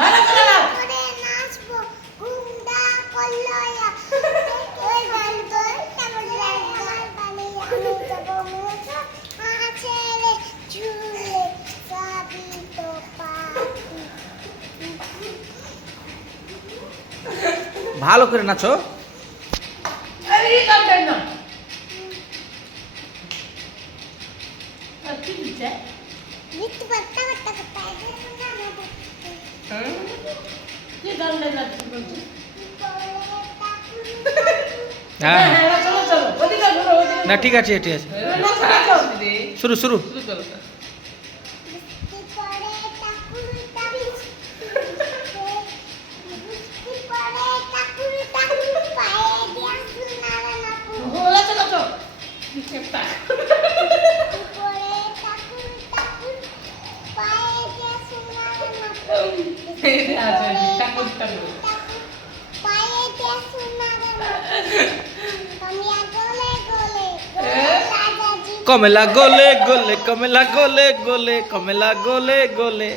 ভালো করে নাও। ভালো করে নাচো। এই গানটা না। কি দিচ্ছে? কি গানটা নাচতে বলছি? হ্যাঁ হ্যাঁ, চলো চলো। ওদিকে ঘুরো, ওদিকে না ঘুরো। ঠিক আছে ঠিক আছে নাচো, নাচো। শুরু শুরু নাচো, নাচো। কমলা গোলে গোলে কমলা গোলে গোলে কমলা গোলে গোলে